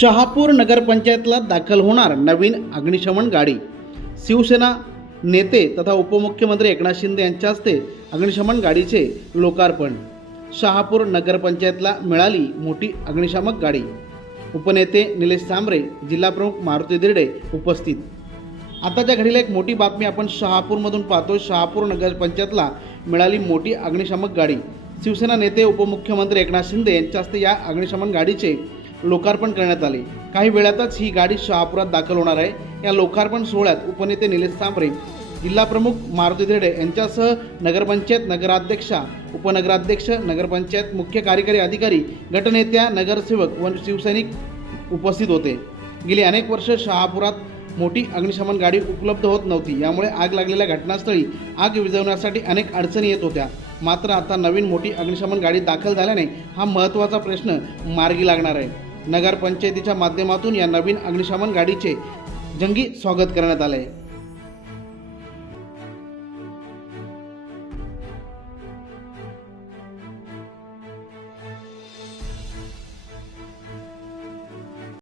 शहापूर नगरपंचायतला दाखल होणार नवीन अग्निशमन गाडी. शिवसेना नेते तथा उपमुख्यमंत्री एकनाथ शिंदे यांच्या हस्ते अग्निशमन गाडीचे लोकार्पण. शहापूर नगरपंचायतला मिळाली मोठी अग्निशामक गाडी. उपनेते निलेश सांबरे जिल्हाप्रमुख मारुती दिर्डे उपस्थित. आताच्या घडीला एक मोठी बातमी आपण शहापूरमधून पाहतो शहापूर नगरपंचायतला मिळाली मोठी अग्निशामक गाडी. शिवसेना नेते उपमुख्यमंत्री एकनाथ शिंदे यांच्या हस्ते या अग्निशमन गाडीचे लोकार्पण करण्यात आले. काही वेळातच ही गाडी शहापुरात दाखल होणार आहे. या लोकार्पण सोहळ्यात उपनेते निलेश सांबरे जिल्हाप्रमुख मारुती धेडे यांच्यासह नगरपंचायत नगराध्यक्षा उपनगराध्यक्ष नगरपंचायत मुख्य कार्यकारी अधिकारी गटनेत्या नगरसेवक व शिवसैनिक उपस्थित होते. गेली अनेक वर्ष शहापुरात मोठी अग्निशमन गाडी उपलब्ध होत नव्हती. यामुळे आग लागलेल्या घटनास्थळी आग विझवण्यासाठी अनेक अडचणी येत होत्या. मात्र आता नवीन मोठी अग्निशमन गाडी दाखल झाल्याने हा महत्त्वाचा प्रश्न मार्गी लागणार आहे. नगरपंचायतीच्या माध्यमातून या नवीन अग्निशमन गाडीचे जंगी स्वागत करण्यात आले आहे